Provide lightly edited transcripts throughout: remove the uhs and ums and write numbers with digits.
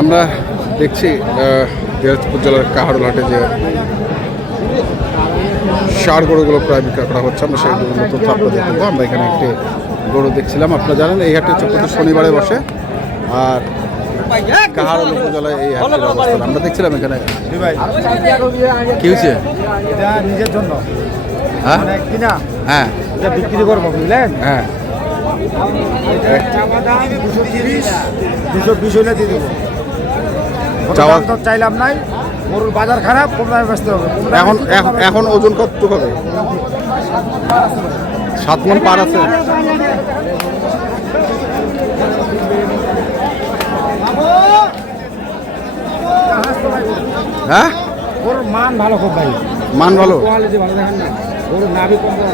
আমরা দেখছি দিনাজপুর জেলার কাহারোল হাটে যে ষাঁড় গরুগুলো প্রায় বিক্রয় করা হচ্ছে। আমরা সেই গরুগুলো তথ্য আপনাদের দেবো। আমরা এখানে একটি গরু দেখছিলাম। আপনারা জানেন এই হাটে প্রতি শনিবারে বসে, আর কাহারোল উপজেলায় এই হাটের অবস্থান। আমরা দেখছিলাম এখানে কি হয়েছে নিজের জন্য, হ্যাঁ কিনা হ্যাঁ এটা বিক্রি করবো, বুঝলেন? হ্যাঁ 220 হলে দিয়ে দেবো। তো চাইলাম নাই, গরুর বাজার খারাপ, কম দামে বেচতে হবে। এখন ওজন কত হবে? 7 মণ পার আছে। হ্যাঁ গরুর মান ভালো, খুব ভাই মান ভালো, কোয়ালিটি ভালো। দেখেন না গরুর নাভি কম্বল,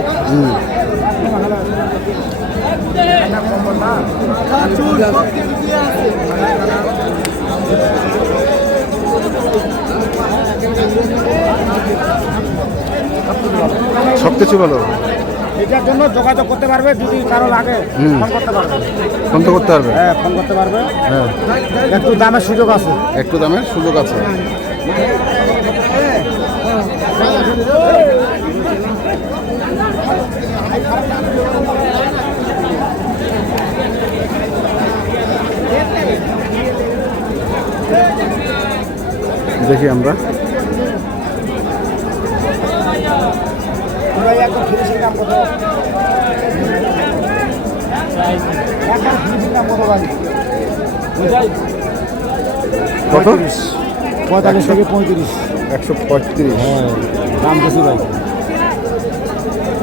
সব কিছু ভালো। এটার জন্য যোগাযোগ করতে পারবে, যদি কারো লাগে ফোন করতে পারবে। ফোন তো করতে পারবে? হ্যাঁ, ফোন করতে পারবে। হ্যাঁ, একটু দামের সুযোগ আছে। একটু দামের সুযোগ আছে। দেখি আমরা কত? 45 থেকে 35। 135। হ্যাঁ, দাম বেশি ভাই।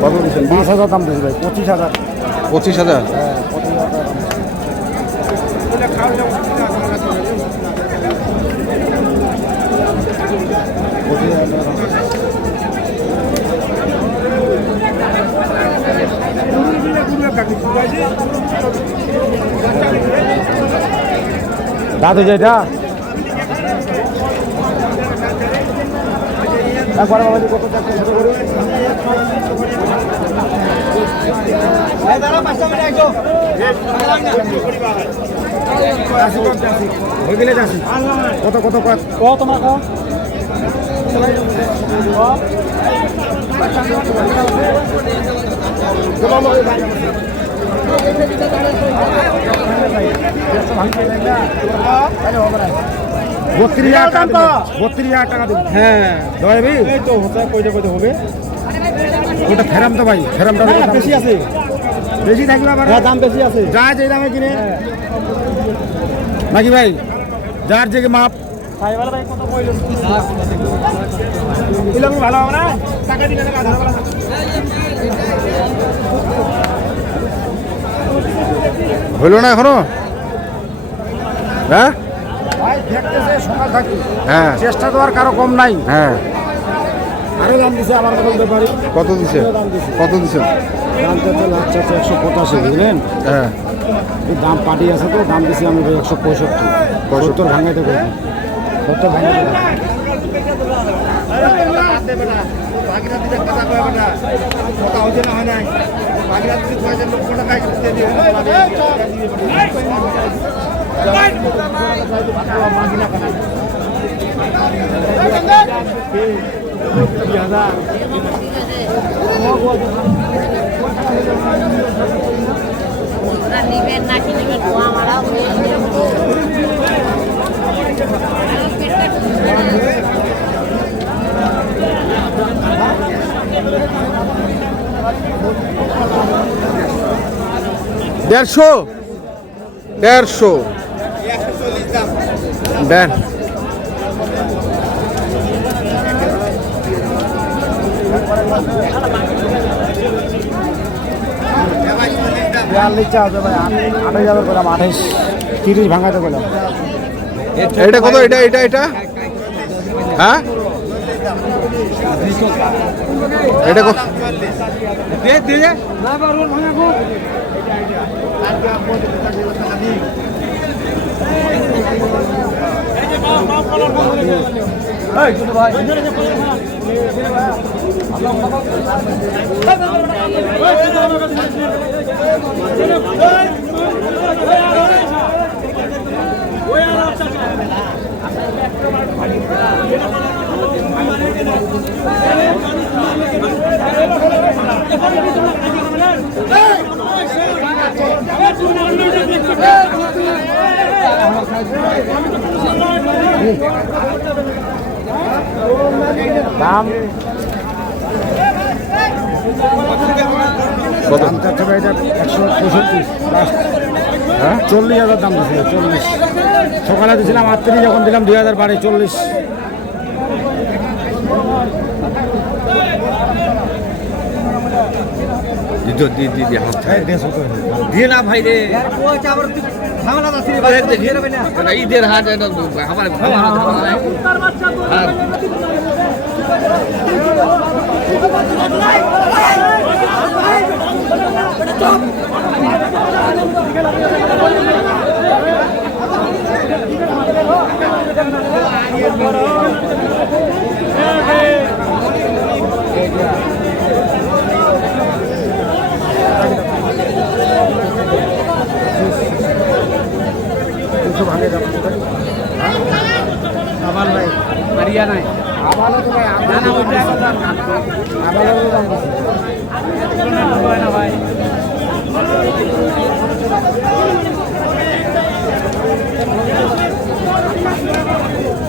কত দিচ্ছেন? 5,000 দাম বেশি ভাই। 25,000। 25,000? হ্যাঁ, 25,000। দাদু যেটা তারপরে বাবা কত টাকা ছোট করে কত কত কত তোমার বত্রিশ হাজার টাকা দেবো। হ্যাঁ হবে। ওটা ফেরাম তো ভাই, ফেরামটা বেশি আছে, বেশি থাকবে আবার দাম বেশি আছে। যা যে দামে কিনে নাকি ভাই, যার যে মাপ ভালো হবে না, টাকা দিলে হইল না এখনো? হ্যাঁ ভাই দেখতেছে সকাল থাকি। হ্যাঁ, চেষ্টা তো আর কারো কম নাই। হ্যাঁ, আরো দাম দিছে আমার বলতে পারি। কত দিছে? কত দিছে? দাম তো 185, বুঝলেন? হ্যাঁ, দাম পাটি আছে তো, দাম দিছি আমি 165। 70 ভাঙাইতে পারি, 70 ভাঙাইতে পারি। দেড়শো দেন। ভাই 30 ভাঙাতে বললাম। এটা কত? এটা হ্যাঁ, এটা কত? দাম কত? দাম চাচ্ছে ভাই এটা 165 লাস্ট। হ্যাঁ 40,000 দাম দিয়েছিল, 40। সকালে দিয়েছিলাম 38, যখন দিলাম 2,000 বাড়ে 40। দিয়ে না ভাই রে ঈদের হাট আমার আবার ভাই হারিয়া নাই, আবারও তো ভাই আবারও দাম ভাই।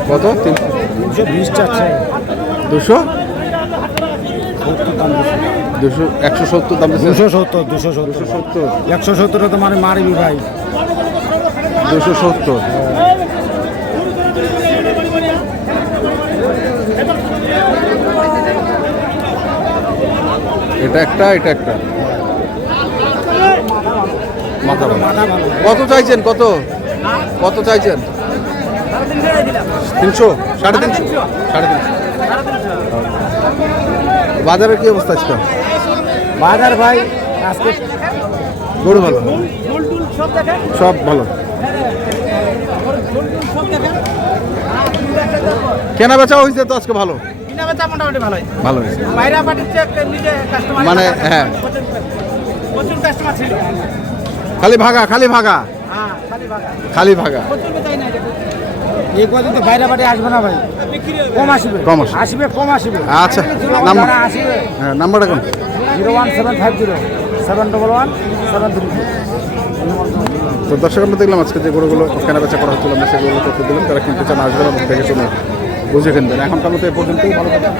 কত? 320 চাচ্ছে, 200 দাম 200 170 দাম দিচ্ছে। 270 270 170 তো মানে মারবি ভাই। 270 এটা একটা, এটা একটা মাথা ভালো। মাথা ভালো। কত চাইছেন? কত কত চাইছেন? 300 350 350। বাজারের কি অবস্থা আজকে? বাজার ভাই আজকে গরু ভালো, সব ভালো। কেনা বেচা হয়েছে তো আজকে ভালো, মোটামুটি ভালোই ভালো হয়েছে বাইরে পাঠিয়েছে নিজে কাস্টমার মানে। হ্যাঁ প্রচুর কাস্টমার ছিল। খালি ভাগা, খালি ভাগা, হ্যাঁ খালি ভাগা খালি ভাগা। প্রচুর বেচাই না এই কদিন তো বাইরে বাড়ি আসবে না ভাই, কম আসবে, কম আসবে। আসবে, কম আসবে। আচ্ছা নাম্বার, যারা আসবে হ্যাঁ নাম্বারটা কোন? 01750 711 733। তো দর্শক আমরা দেখলাম আজকে যে গরুগুলো কেনা বেচা করা হচ্ছিল, আমরা সেগুলো তথ্য দিলাম। তারা কিনতে চান আসবেন এবং দেখে শুনে বুঝে কিনবেন। এখনকার মতো এ পর্যন্তই, ভালো থাকবেন।